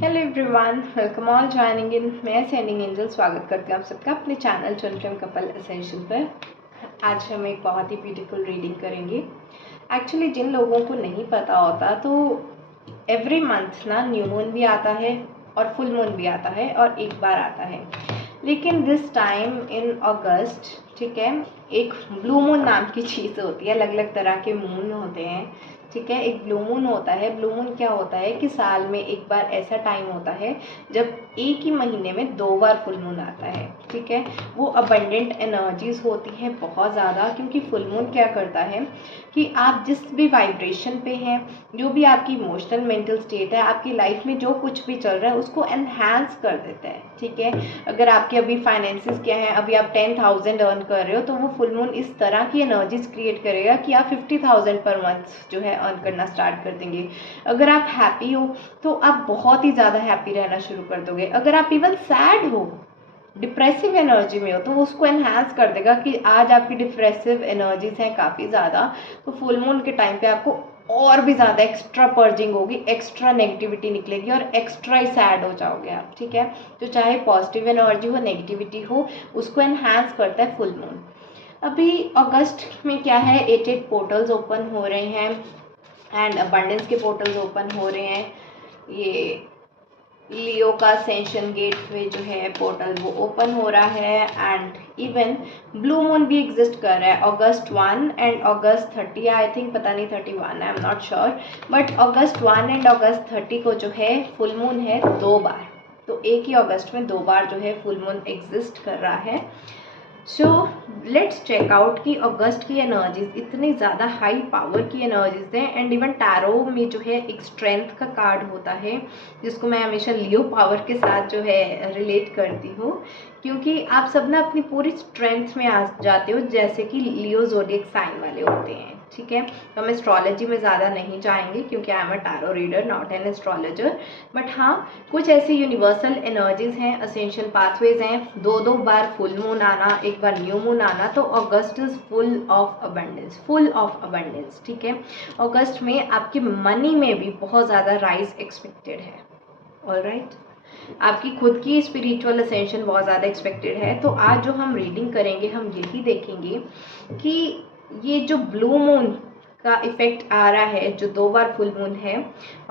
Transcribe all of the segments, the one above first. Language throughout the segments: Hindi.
Hello everyone, welcome all joining in. मैं सेंडिंग एंजल स्वागत करती हूँ आप सबका अपने channel twin flame couple essential पर। आज हम एक बहुत ही ब्यूटीफुल रीडिंग करेंगे। एक्चुअली जिन लोगों को नहीं पता होता तो एवरी मंथ ना न्यू मून भी आता है और फुल मून भी आता है और एक बार आता है, लेकिन दिस टाइम इन अगस्त, ठीक है, एक ब्लू मून नाम की चीज़ होती है। अलग अलग तरह के मून होते हैं, ठीक है। एक ब्लू मून होता है। ब्लू मून क्या होता है कि साल में एक बार ऐसा टाइम होता है जब एक ही महीने में 2 बार फुल मून आता है, ठीक है। वो अबंडेंट एनर्जीज होती हैं बहुत ज़्यादा, क्योंकि फुल मून क्या करता है कि आप जिस भी वाइब्रेशन पे हैं, जो भी आपकी इमोशनल मेंटल स्टेट है, आपकी लाइफ में जो कुछ भी चल रहा है उसको एनहांस कर देता है, ठीक है। अगर आपके अभी फाइनेंसिस क्या है, अभी आप 10,000 अर्न कर रहे हो तो वो फुल मून इस तरह की एनर्जीज क्रिएट करेगा कि आप 50,000 पर मंथ जो है अर्न करना स्टार्ट कर देंगे। अगर आप हैप्पी हो तो आप बहुत ही ज़्यादा हैप्पी रहना शुरू कर दोगे। अगर आप इवन सैड हो, डिप्रेसिव एनर्जी में हो, तो वो उसको एनहांस कर देगा कि आज आपकी डिप्रेसिव एनर्जीज हैं काफ़ी ज़्यादा, तो फुल मून के टाइम पे आपको और भी ज़्यादा एक्स्ट्रा पर्जिंग होगी, एक्स्ट्रा नेगेटिविटी निकलेगी और एक्स्ट्रा ही सैड हो जाओगे आप, ठीक है। तो चाहे पॉजिटिव एनर्जी हो, नेगेटिविटी हो, उसको एनहांस करता है फुल मून। अभी अगस्त में क्या है, 8 पोर्टल्स ओपन हो रहे हैं एंड अबंडेंस के पोर्टल्स ओपन हो रहे हैं। ये लियो का असेंशन गेट पे जो है पोर्टल वो ओपन हो रहा है एंड इवन ब्लू मून भी एग्जिस्ट कर रहा है। अगस्त 1 एंड अगस्त 30, आई थिंक, पता नहीं 31, I am not sure, but August 1 and August 30 को जो है फुल मून है 2 बार। तो एक ही अगस्त में 2 बार जो है फुल मून एग्जिस्ट कर रहा है। सो लेट्स चेक आउट कि अगस्त की एनर्जीज इतनी ज़्यादा हाई पावर की एनर्जीज हैं एंड इवन टैरो में जो है एक स्ट्रेंथ का कार्ड होता है, जिसको मैं हमेशा लियो पावर के साथ जो है रिलेट करती हूँ, क्योंकि आप सब ना अपनी पूरी स्ट्रेंथ में आ जाते हो, जैसे कि लियो ज़ोडिएक साइन वाले होते हैं, ठीक है। तो हम एस्ट्रोलॉजी में ज़्यादा नहीं जाएंगे क्योंकि I am a tarot reader, not an astrologer, but हाँ, कुछ ऐसी यूनिवर्सल एनर्जीज हैं, असेंशियल पाथवेज हैं। 2 बार फुल मून आना, एक बार न्यू मून आना, तो August is full of abundance, full of abundance, ठीक है। अगस्त में आपकी मनी में भी बहुत ज़्यादा राइज एक्सपेक्टेड है, ऑलराइट। आपकी खुद की स्पिरिचुअल असेंशन बहुत ज़्यादा एक्सपेक्टेड है। तो आज जो हम रीडिंग करेंगे, हम यही देखेंगे कि ये जो ब्लू मून का इफेक्ट आ रहा है, जो 2 बार फुल मून है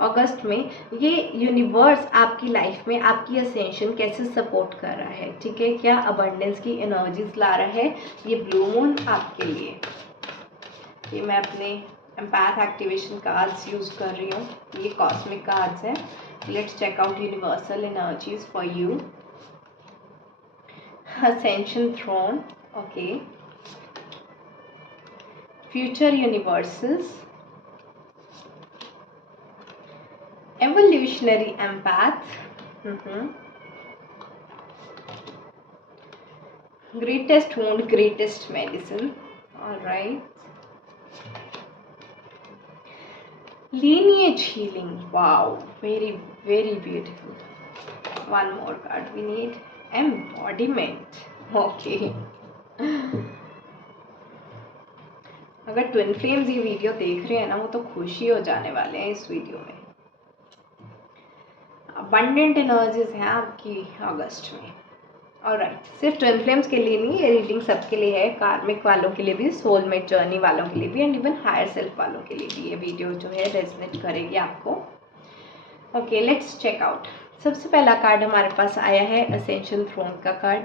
अगस्त में, ये यूनिवर्स आपकी लाइफ में आपकी असेंशन कैसे सपोर्ट कर रहा है, ठीक है। क्या अबंडेंस की एनर्जीज ला रहा है ये ब्लू मून आपके लिए। ये मैं अपने एम्पैथ एक्टिवेशन कार्ड्स यूज़ कर रही हूँ, ये कॉस्मिक कार्ड्स हैं। Let's check out universal energies for you. Ascension throne, okay. Future universes, evolutionary empath, greatest wound, greatest medicine, all right. Lineage healing, wow, very very beautiful. One more card we need, embodiment, okay. अगर ट्विन फ्लेम्स ये वीडियो देख रहे हैं ना, वो तो खुशी हो जाने वाले हैं इस वीडियो में। अबंडेंट एनर्जीज हैं आपकी अगस्त में, ऑलराइट। सिर्फ ट्विन फ्लेम्स के लिए नहीं, ये रीडिंग सबके लिए है, कार्मिक वालों के लिए भी, सोलमेट जर्नी वालों के लिए भी, एंड इवन हायर सेल्फ वालों के लिए भी ये वीडियो जो है रेजोनेट करेगी आपको। Okay, let's check out. सबसे पहला कार्ड हमारे पास आया है असेंशन थ्रोन का कार्ड।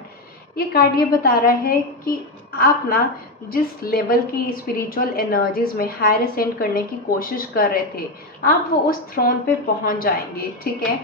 ये कार्ड ये बता रहा है कि आप ना जिस लेवल की स्पिरिचुअल एनर्जीज में हायर असेंड करने की कोशिश कर रहे थे, आप वो उस थ्रोन पे पहुंच जाएंगे, ठीक है।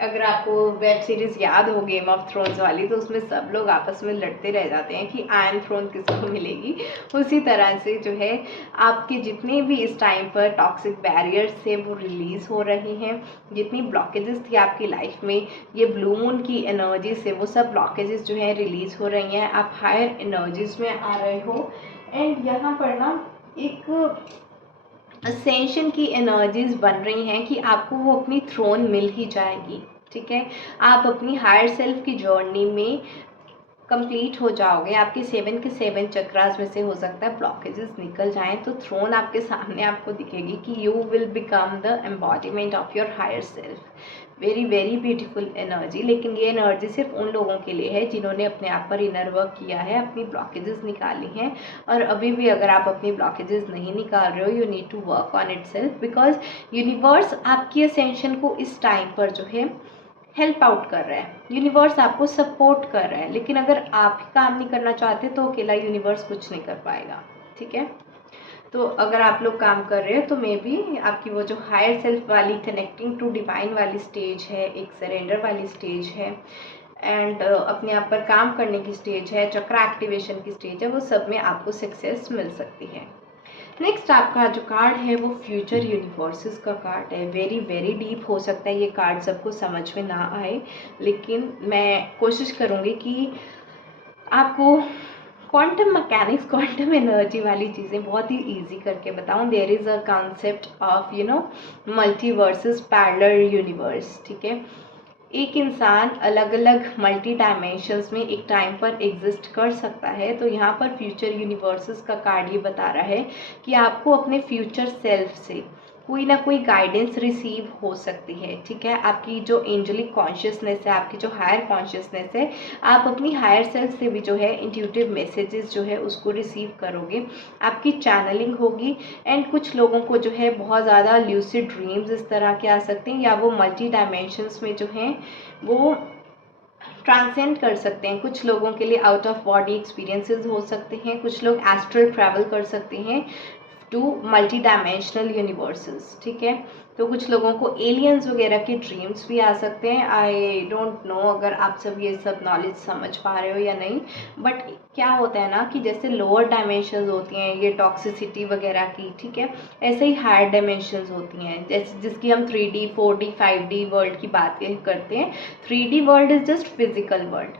अगर आपको वेब सीरीज याद हो गेम ऑफ थ्रोन्स वाली, तो उसमें सब लोग आपस में लड़ते रह जाते हैं कि आयरन थ्रोन किसको मिलेगी। उसी तरह से जो है आपके जितने भी इस टाइम पर टॉक्सिक बैरियर्स थे वो रिलीज हो रहे हैं। जितनी ब्लॉकेजेस थी आपकी लाइफ में, ये ब्लू मून की एनर्जी से वो सब ब्लॉकेजेस जो है रिलीज हो रही हैं। आप हायर एनर्जीज में आ रहे हो एंड यहाँ पर ना एक असेंशन की एनर्जीज बन रही हैं कि आपको वो अपनी थ्रोन मिल ही जाएगी, ठीक है। आप अपनी हायर सेल्फ की जर्नी में कंप्लीट हो जाओगे, आपके 7 के 7 चक्रास में से हो सकता है ब्लॉकेजेस निकल जाएं, तो थ्रोन आपके सामने आपको दिखेगी कि you will become the embodiment of your higher self. Very very beautiful energy. लेकिन ये एनर्जी सिर्फ उन लोगों के लिए है जिन्होंने अपने आप पर इनर वर्क किया है, अपनी ब्लॉकेजेस निकाली हैं। और अभी भी अगर आप अपनी ब्लॉकेजेस नहीं निकाल रहे हो, you need to work on itself, because universe आपकी असेंशन को इस टाइम पर जो है हेल्प आउट कर रहा है, यूनिवर्स आपको सपोर्ट कर रहा है। लेकिन अगर आप ही काम नहीं करना चाहते तो अकेला यूनिवर्स कुछ नहीं कर पाएगा, ठीक है। तो अगर आप लोग काम कर रहे हो तो मे बी आपकी वो जो हायर सेल्फ वाली कनेक्टिंग टू डिवाइन वाली स्टेज है, एक सरेंडर वाली स्टेज है, एंड अपने आप पर काम करने की स्टेज है, चक्रा एक्टिवेशन की स्टेज है, वो सब में आपको सक्सेस मिल सकती है। नेक्स्ट आपका जो कार्ड है वो फ्यूचर यूनिवर्सेस का कार्ड है। वेरी वेरी डीप हो सकता है ये कार्ड सबको समझ में ना आए, लेकिन मैं कोशिश करूँगी कि आपको क्वांटम मैकेनिक्स, क्वांटम एनर्जी वाली चीज़ें बहुत ही इजी करके बताऊँ। There is a concept of multiverses parallel universe, ठीक है। एक इंसान अलग अलग मल्टी डायमेंशंस में एक टाइम पर एग्जिस्ट कर सकता है। तो यहाँ पर फ्यूचर यूनिवर्सेस का कार्ड ये बता रहा है कि आपको अपने फ्यूचर सेल्फ से कोई ना कोई गाइडेंस रिसीव हो सकती है, ठीक है। आपकी जो एंजलिक कॉन्शियसनेस है, आपकी जो हायर कॉन्शियसनेस है, आप अपनी हायर सेल्फ से भी जो है इंट्यूटिव मैसेजेस जो है उसको रिसीव करोगे, आपकी चैनलिंग होगी। एंड कुछ लोगों को जो है बहुत ज़्यादा ल्यूसिड ड्रीम्स इस तरह के आ सकते हैं, या वो मल्टी डायमेंशंस में जो हैं वो ट्रांसेंड कर सकते हैं। कुछ लोगों के लिए आउट ऑफ बॉडी एक्सपीरियंसेस हो सकते हैं, कुछ लोग एस्ट्रल ट्रैवल कर सकते हैं टू मल्टी डायमेंशनल यूनिवर्सेस, ठीक है। तो कुछ लोगों को एलियंस वगैरह के ड्रीम्स भी आ सकते हैं। आई डोंट नो अगर आप सब ये सब नॉलेज समझ पा रहे हो या नहीं, बट क्या होता है ना कि जैसे लोअर डायमेंशंस होती हैं ये टॉक्सिसिटी वगैरह की, ठीक है, ऐसे ही हायर डायमेंशंस होती हैं, जैसे जिसकी हम 3D 4D 5D वर्ल्ड की बात करते हैं। 3D world is just physical world.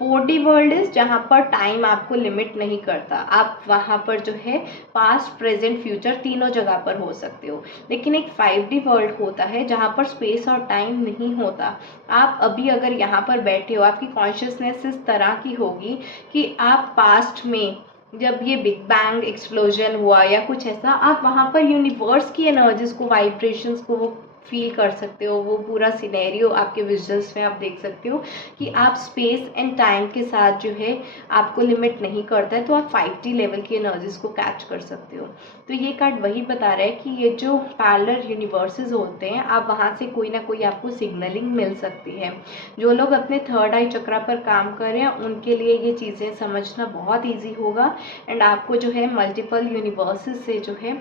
4D world is जहाँ पर टाइम आपको लिमिट नहीं करता, आप वहाँ पर जो है पास्ट प्रेजेंट फ्यूचर तीनों जगह पर हो सकते हो। लेकिन एक 5D वर्ल्ड होता है जहाँ पर स्पेस और टाइम नहीं होता। आप अभी अगर यहाँ पर बैठे हो, आपकी कॉन्शियसनेस इस तरह की होगी कि आप पास्ट में जब ये बिग बैंग एक्सप्लोजन हुआ या कुछ ऐसा, आप वहाँ पर यूनिवर्स की एनर्जीज को, वाइब्रेशंस को वो फील कर सकते हो। वो पूरा सिनेरियो आपके विजुअल्स में आप देख सकते हो कि आप स्पेस एंड टाइम के साथ जो है आपको लिमिट नहीं करता है, तो आप 5D लेवल की एनर्जीज को कैच कर सकते हो। तो ये कार्ड वही बता रहा है कि ये जो पैरेलल यूनिवर्सेस होते हैं, आप वहाँ से कोई ना कोई आपको सिग्नलिंग मिल सकती है। जो लोग अपने थर्ड आई चक्रा पर काम कर रहे हैं उनके लिए ये चीज़ें समझना बहुत ईजी होगा। एंड आपको जो है मल्टीपल यूनिवर्सेस से जो है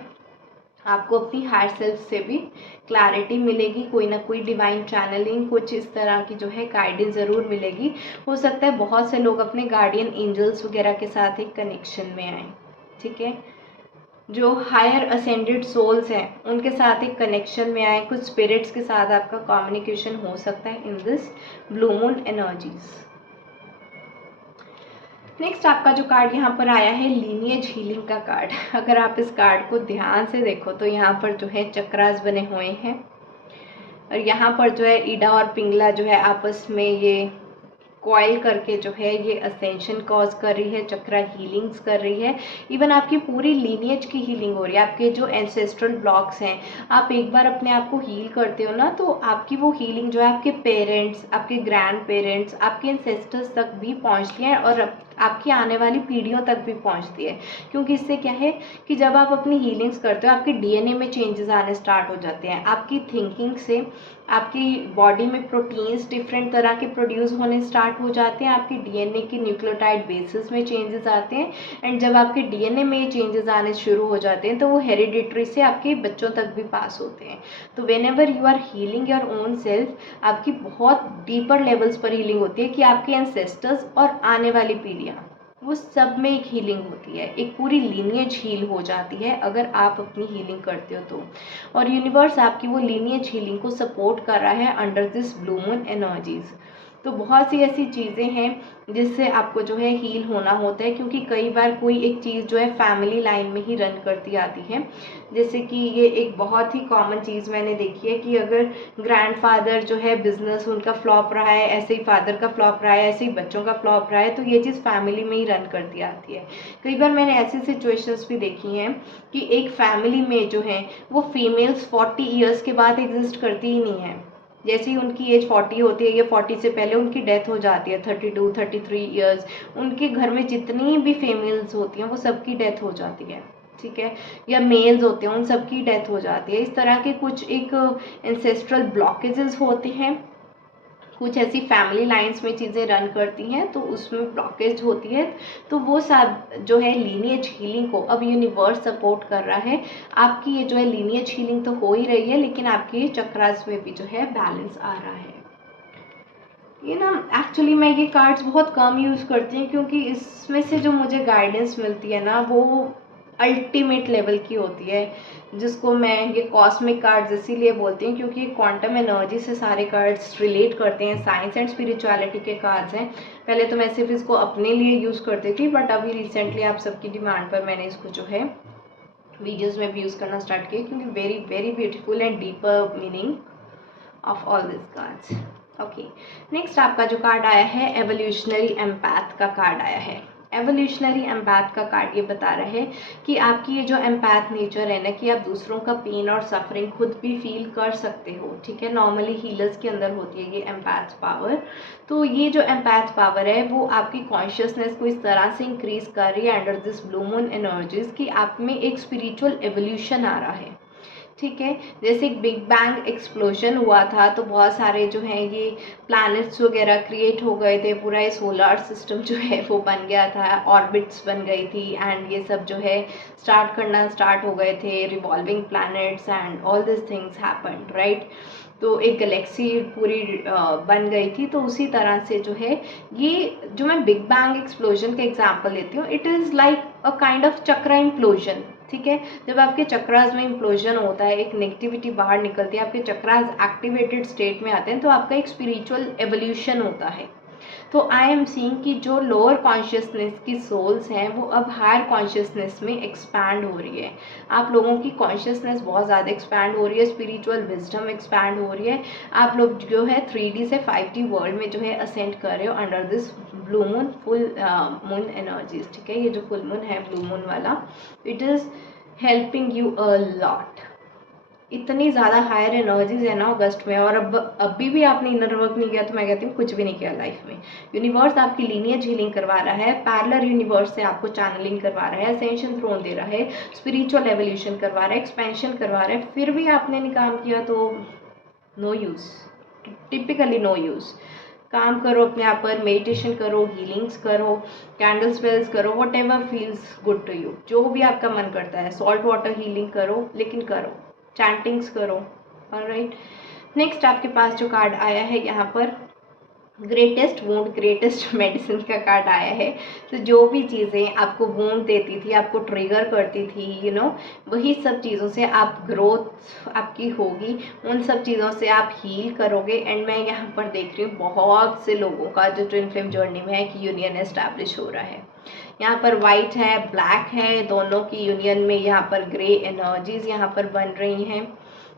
आपको अपनी हायर सेल्फ से भी क्लैरिटी मिलेगी, कोई ना कोई डिवाइन चैनलिंग, कुछ इस तरह की जो है गाइडेंस ज़रूर मिलेगी। हो सकता है बहुत से लोग अपने गार्डियन एंजल्स वगैरह के साथ एक कनेक्शन में आए, ठीक है। जो हायर असेंडेड सोल्स हैं उनके साथ एक कनेक्शन में आए, कुछ स्पिरिट्स के साथ आपका कम्युनिकेशन हो सकता है in this blue moon energies. Next आपका जो कार्ड यहाँ पर आया है लीनिएज हीलिंग का कार्ड। अगर आप इस कार्ड को ध्यान से देखो तो यहाँ पर जो है चक्रास बने हुए हैं, और यहाँ पर जो है ईडा और पिंगला जो है आपस में ये कॉइल करके जो है ये असेंशन कॉज कर रही है, चक्रा हीलिंग्स कर रही है। इवन आपकी पूरी लीनिएज की हीलिंग हो रही है। आपके जो एंसेस्ट्रल ब्लॉक्स हैं, आप एक बार अपने आप को हील करते हो ना, तो आपकी वो हीलिंग जो है आपके पेरेंट्स, आपके ग्रैंड पेरेंट्स, आपके एंसेस्टर्स तक भी पहुंचती है और आपकी आने वाली पीढ़ियों तक भी पहुंचती है। क्योंकि इससे क्या है कि जब आप अपनी हीलिंग्स करते हो, आपके डीएनए में चेंजेस आने स्टार्ट हो जाते हैं। आपकी थिंकिंग से आपकी बॉडी में प्रोटीन्स डिफरेंट तरह के प्रोड्यूस होने स्टार्ट हो जाते हैं। आपकी डीएनए की न्यूक्लियोटाइड बेसिस में चेंजेस आते हैं। एंड जब आपके डीएनए में चेंजेस आने शुरू हो जाते हैं तो वो हेरिडिटरी से आपके बच्चों तक भी पास होते हैं। तो whenever you are healing your own self, आपकी बहुत डीपर लेवल्स पर हीलिंग होती है कि आपके एंसेस्टर्स और आने वाली पीढ़ियाँ, वो सब में एक हीलिंग होती है, एक पूरी लीनिएज हील हो जाती है अगर आप अपनी हीलिंग करते हो तो। और यूनिवर्स आपकी वो लीनिएज हीलिंग को सपोर्ट कर रहा है under this blue moon energies. तो बहुत सी ऐसी चीज़ें हैं जिससे आपको जो है हील होना होता है, क्योंकि कई बार कोई एक चीज़ जो है फैमिली लाइन में ही रन करती आती है। जैसे कि ये एक बहुत ही कॉमन चीज़ मैंने देखी है कि अगर ग्रैंडफादर जो है बिजनेस उनका फ्लॉप रहा है, ऐसे ही फादर का फ्लॉप रहा है, ऐसे ही बच्चों का फ्लॉप रहा है, तो ये चीज़ फैमिली में ही रन करती आती है। कई बार मैंने ऐसी सिचुएशंस भी देखी हैं कि एक फैमिली में जो है वो फीमेल्स 40 ईयर्स के बाद एग्जिस्ट करती ही नहीं है। जैसे ही उनकी एज 40 होती है या 40 से पहले उनकी डेथ हो जाती है, 32 33 ईयर्स, उनके घर में जितनी भी फीमेल्स होती हैं वो सबकी डेथ हो जाती है, ठीक है, या मेल्स होते हैं उन सबकी डेथ हो जाती है। इस तरह के कुछ एक एंसेस्ट्रल ब्लॉकेजेस होते हैं, कुछ ऐसी फैमिली लाइंस में चीज़ें रन करती हैं तो उसमें ब्लॉकेज होती है। तो वो सब जो है लीनिएज हीलिंग को अब यूनिवर्स सपोर्ट कर रहा है। आपकी ये जो है लीनिएज हीलिंग तो हो ही रही है, लेकिन आपके चक्रास में भी जो है बैलेंस आ रहा है। ये ना एक्चुअली मैं ये कार्ड्स बहुत कम यूज़ करती हूँ, क्योंकि इसमें से जो मुझे गाइडेंस मिलती है ना वो अल्टीमेट लेवल की होती है, जिसको मैं ये कॉस्मिक कार्ड्स इसीलिए बोलती हूँ क्योंकि क्वांटम एनर्जी से सारे कार्ड्स रिलेट करते हैं, साइंस एंड स्पिरिचुअलिटी के कार्ड्स हैं। पहले तो मैं सिर्फ इसको अपने लिए यूज़ करती थी, बट अभी रिसेंटली आप सबकी डिमांड पर मैंने इसको जो है वीडियोज़ में भी यूज़ करना स्टार्ट किया, क्योंकि very very beautiful and deeper meaning of all this cards. Okay, next आपका जो कार्ड आया है एवोल्यूशनरी एम्पैथ का कार्ड आया है। एवोल्यूशनरी एम्पैथ का कार्ड ये बता रहा है कि आपकी ये जो एम्पैथ नेचर है ना, कि आप दूसरों का पेन और सफरिंग खुद भी फील कर सकते हो, ठीक है। नॉर्मली हीलर्स के अंदर होती है ये एम्पैथ पावर। तो ये जो एम्पैथ पावर है वो आपकी कॉन्शियसनेस को इस तरह से इंक्रीज कर रही है under this blue moon energies कि आप में एक स्पिरिचुअल एवोल्यूशन आ रहा है, ठीक है। जैसे एक बिग बैंग एक्सप्लोजन हुआ था तो बहुत सारे जो हैं ये प्लैनेट्स वगैरह क्रिएट हो गए थे, पूरा ये सोलर सिस्टम जो है वो बन गया था, ऑर्बिट्स बन गई थी एंड ये सब जो है स्टार्ट हो गए थे, revolving planets and all this things happened, right. तो एक गैलेक्सी पूरी बन गई थी। तो उसी तरह से जो है ये जो मैं बिग बैंग एक्सप्लोजन का एग्जांपल लेती हूँ, it is like a kind of chakra implosion, ठीक है। जब आपके चक्रास में इम्प्लोजन होता है, एक नेगेटिविटी बाहर निकलती है, आपके चक्रास एक्टिवेटेड स्टेट में आते हैं, तो आपका एक स्पिरिचुअल एवोल्यूशन होता है। तो आई एम सीइंग कि जो लोअर कॉन्शियसनेस की सोल्स हैं वो अब हायर कॉन्शियसनेस में एक्सपैंड हो रही है। आप लोगों की कॉन्शियसनेस बहुत ज़्यादा एक्सपैंड हो रही है, स्पिरिचुअल विजडम एक्सपैंड हो रही है। आप लोग जो है 3D से 5D वर्ल्ड में जो है असेंड कर रहे हो under this blue moon full moon energies, ठीक है। ये जो फुल मून है ब्लू मून वाला, it is helping you a lot. इतनी ज़्यादा हायर एनर्जीज है ना अगस्त में, और अब अभी भी आपने इनर वर्क नहीं किया तो मैं कहती हूँ कुछ भी नहीं किया लाइफ में। यूनिवर्स आपकी लीनियज हीलिंग करवा रहा है, पैरेलल यूनिवर्स से आपको चैनलिंग करवा रहा है, असेंशन थ्रोन दे रहा है, स्पिरिचुअल एवोल्यूशन करवा रहा है, एक्सपेंशन करवा रहा है, फिर भी आपने नहीं काम किया तो no use, typically no use. काम करो अपने आप पर, मेडिटेशन करो, हीलिंग्स करो, कैंडल स्पेल्स करो, whatever feels good to you, जो भी आपका मन करता है। सॉल्ट वाटर हीलिंग करो, लेकिन करो, चैंटिंग्स करो, ऑलराइट। नेक्स्ट आपके पास जो कार्ड आया है यहाँ पर ग्रेटेस्ट वूंड ग्रेटेस्ट मेडिसिन का कार्ड आया है। तो जो भी चीज़ें आपको वूंड देती थी, आपको ट्रिगर करती थी, यू नो, वही सब चीज़ों से आप ग्रोथ आपकी होगी, उन सब चीज़ों से आप हील करोगे। एंड मैं यहाँ पर देख रही हूँ बहुत से लोगों का जो ट्विन फ्लेम जर्नी में है कि यूनियन एस्टैब्लिश हो रहा है। यहाँ पर वाइट है, ब्लैक है, दोनों की यूनियन में यहाँ पर ग्रे एनर्जीज यहाँ पर बन रही हैं,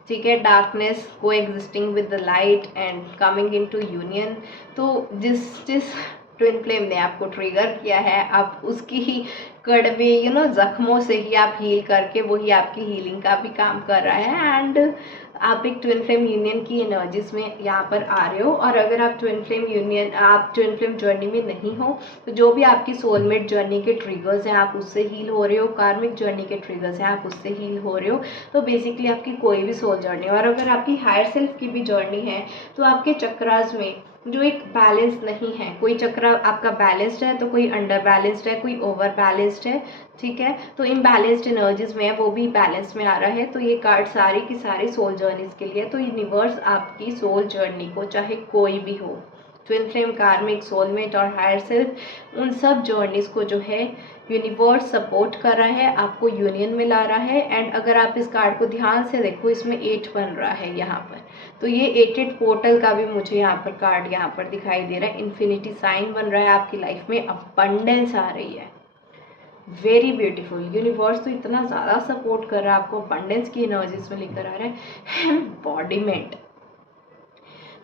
ठीक है। डार्कनेस को existing with the light and coming into union. तो जिस जिस ट्विन फ्लेम ने आपको ट्रिगर किया है, आप उसकी ही कड़वे जख्मों से ही आप हील करके वही आपकी हीलिंग का भी काम कर रहा है। एंड आप एक ट्विन फ्लेम यूनियन की एनर्जीज में यहाँ पर आ रहे हो। और अगर आप ट्विन फ्लेम जर्नी में नहीं हो तो जो भी आपकी सोलमेट जर्नी के ट्रिगर्स हैं आप उससे हील हो रहे हो, कार्मिक जर्नी के ट्रिगर्स हैं आप उससे हील हो रहे हो। तो बेसिकली आपकी कोई भी सोल जर्नी, और अगर आपकी हायर सेल्फ की भी जर्नी है तो आपके चक्रास में जो एक बैलेंस नहीं है, कोई चक्र आपका बैलेंस्ड है तो कोई अंडर बैलेंस्ड है, कोई ओवर बैलेंस्ड है, ठीक है। तो इम्बैलेंस्ड एनर्जीज में है, वो भी बैलेंस में आ रहा है। तो ये कार्ड सारी की सारी सोल जर्नीज के लिए। तो यूनिवर्स आपकी सोल जर्नी को, चाहे कोई भी हो, ट्विन फ्लेम, कार्मिक, सोलमेट और हायर सेल्फ, उन सब जर्नीज को जो है यूनिवर्स सपोर्ट कर रहा है, आपको यूनियन में ला रहा है। एंड अगर आप इस कार्ड को ध्यान से देखो, इसमें 8 बन रहा है यहाँ पर, तो ये 8 पोर्टल का भी मुझे यहाँ पर कार्ड यहाँ पर दिखाई दे रहा है। इन्फिनिटी साइन बन रहा है, आपकी लाइफ में अबंडेंस आ रही है। Very beautiful. यूनिवर्स तो इतना ज़्यादा सपोर्ट कर रहा है आपको, अबंडेंस की एनर्जीज में लेकर आ रहा है। एम्बॉडीमेंट,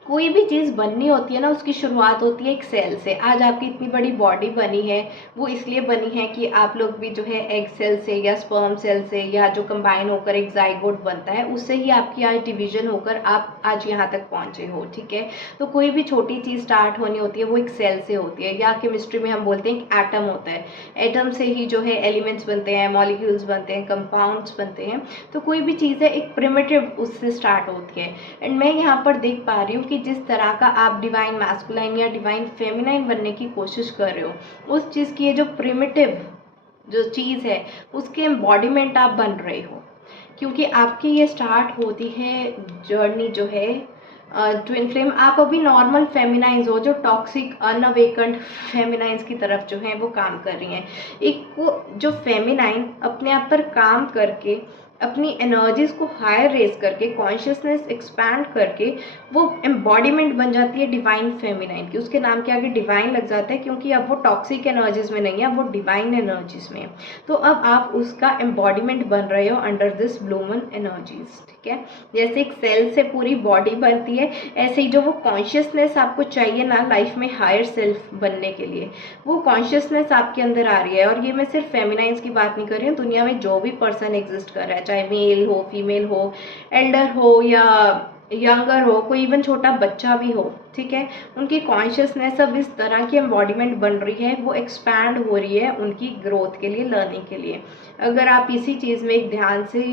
कोई भी चीज़ बननी होती है ना, उसकी शुरुआत होती है एक सेल से। आज आपकी इतनी बड़ी बॉडी बनी है, वो इसलिए बनी है कि आप लोग भी जो है एग सेल से या स्पर्म सेल से, या जो कंबाइन होकर एक जाइगोट बनता है, उससे ही आपकी आज डिवीजन होकर आप आज यहाँ तक पहुँचे हो। ठीक है, तो कोई भी छोटी चीज़ स्टार्ट होनी होती है वो एक सेल से होती है, या केमिस्ट्री में हम बोलते हैं एक एटम होता है। एटम से ही जो है एलिमेंट्स बनते हैं, मॉलिक्यूल्स बनते हैं, कंपाउंड्स बनते हैं। तो कोई भी चीज़ है एक प्रिमिटिव उससे स्टार्ट होती है। एंड मैं यहाँ पर देख पा रही हूँ कि जिस तरह का आप डिवाइन मैस्कुलाइन या डिवाइन फेमिनाइन बनने की कोशिश कर रहे हो, उस चीज़ की ये जो प्रिमिटिव जो चीज़ है उसके एम्बॉडीमेंट आप बन रहे हो। क्योंकि आपकी ये स्टार्ट होती है जर्नी जो है ट्विन फ्लेम। आप अभी नॉर्मल फेमिनाइंस हो, जो टॉक्सिक अनअवेकन्ड फेमिनाइंस की तरफ जो है वो काम कर रही हैं। एक वो जो फेमिनाइन अपने आप पर काम करके, अपनी एनर्जीज को हायर रेज करके, कॉन्शियसनेस एक्सपैंड करके वो एम्बॉडीमेंट बन जाती है डिवाइन फेमिनाइन की। उसके नाम के आगे डिवाइन लग जाता है, क्योंकि अब वो टॉक्सिक एनर्जीज में नहीं है, अब वो डिवाइन एनर्जीज में है। तो अब आप उसका एम्बॉडीमेंट बन रहे हो under this blue moon energies. ठीक है, जैसे एक सेल से पूरी बॉडी बनती है, ऐसे ही जो वो कॉन्शियसनेस आपको चाहिए ना लाइफ में हायर सेल्फ बनने के लिए, वो कॉन्शियसनेस आपके अंदर आ रही है। और ये मैं सिर्फ फेमिनाइंस की बात नहीं कर रही हूँ, दुनिया में जो भी पर्सन एग्जिस्ट कर रहा है, चाहे मेल हो, फीमेल हो, एल्डर हो या यंगर हो, कोई इवन छोटा बच्चा भी हो, ठीक है, उनकी कॉन्शियसनेस अब इस तरह की एम्बॉडीमेंट बन रही है, वो एक्सपैंड हो रही है उनकी ग्रोथ के लिए, लर्निंग के लिए। अगर आप इसी चीज़ में एक ध्यान से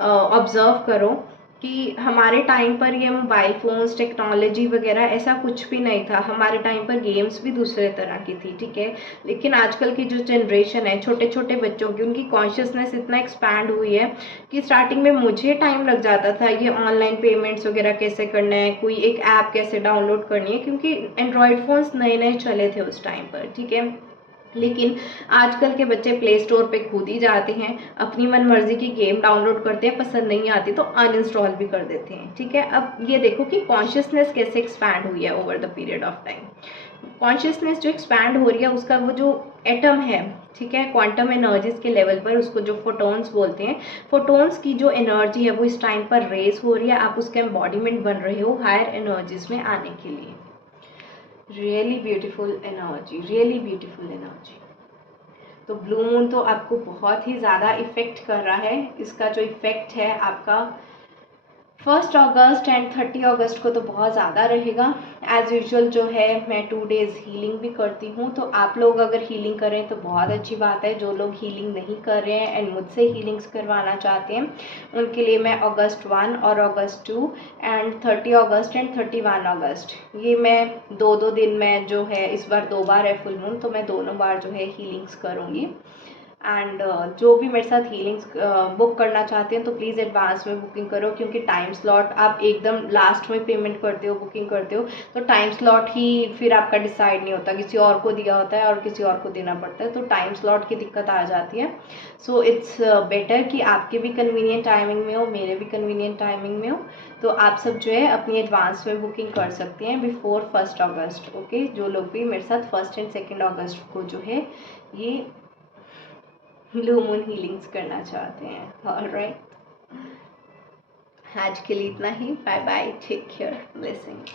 ऑब्जर्व करो कि हमारे टाइम पर ये मोबाइल फ़ोन्स, टेक्नोलॉजी वगैरह ऐसा कुछ भी नहीं था। हमारे टाइम पर गेम्स भी दूसरे तरह की थी, ठीक है। लेकिन आजकल की जो जनरेशन है, छोटे छोटे बच्चों की, उनकी कॉन्शियसनेस इतना एक्सपैंड हुई है कि स्टार्टिंग में मुझे टाइम लग जाता था ये ऑनलाइन पेमेंट्स वगैरह कैसे करना है, कोई एक ऐप कैसे डाउनलोड करनी है, क्योंकि एंड्रॉयड फ़ोन्स नए नए चले थे उस टाइम पर, ठीक है। लेकिन आजकल के बच्चे प्ले स्टोर पे खुद ही जाते हैं, अपनी मन मर्जी की गेम डाउनलोड करते हैं, पसंद नहीं आती तो अनइंस्टॉल भी कर देते हैं। ठीक है, अब ये देखो कि कॉन्शियसनेस कैसे एक्सपैंड हुई है over the period of time. Consciousness जो एक्सपैंड हो रही है उसका वो जो एटम है, ठीक है, क्वांटम एनर्जीज के लेवल पर, उसको जो फोटोन्स बोलते हैं, फोटोन्स की जो एनर्जी है वो इस टाइम पर रेस हो रही है। आप उसके एम्बॉडीमेंट बन रहे हो हायर एनर्जीज में आने के लिए। Really beautiful energy, really beautiful energy. तो ब्लू मून तो आपको बहुत ही ज़्यादा इफ़ेक्ट कर रहा है। इसका जो इफ़ेक्ट है आपका 1 अगस्त एंड 30 अगस्त को तो बहुत ज़्यादा रहेगा। एज़ यूजुअल जो है मैं 2 डेज़ हीलिंग भी करती हूँ, तो आप लोग अगर हीलिंग करें तो बहुत अच्छी बात है। जो लोग हीलिंग नहीं कर रहे हैं एंड मुझसे हीलिंग्स करवाना चाहते हैं, उनके लिए मैं अगस्त 1 और अगस्त 2 एंड 30 अगस्त एंड 31 अगस्त, ये मैं 2-2 दिन में जो है, इस बार 2 बार है फुल मून, तो मैं दोनों बार जो है हीलिंग्स करूँगी। एंड जो भी मेरे साथ हीलिंग्स बुक करना चाहते हैं तो प्लीज़ एडवांस में बुकिंग करो, क्योंकि टाइम स्लॉट आप एकदम लास्ट में पेमेंट करते हो, बुकिंग करते हो, तो टाइम स्लॉट ही फिर आपका डिसाइड नहीं होता, किसी और को दिया होता है और किसी और को देना पड़ता है, तो टाइम स्लॉट की दिक्कत आ जाती है। सो इट्स बेटर कि आपके भी कन्वीनियंट टाइमिंग में हो, मेरे भी कन्वीनियंट टाइमिंग में हो। तो आप सब जो है अपनी एडवांस में बुकिंग कर सकते हैं बिफोर 1 अगस्त, ओके। जो लोग भी मेरे साथ 1 एंड 2 अगस्त को जो है ये ब्लू मून हीलिंग्स करना चाहते हैं। ऑलराइट, आज के लिए इतना ही। Bye bye, take care, blessings.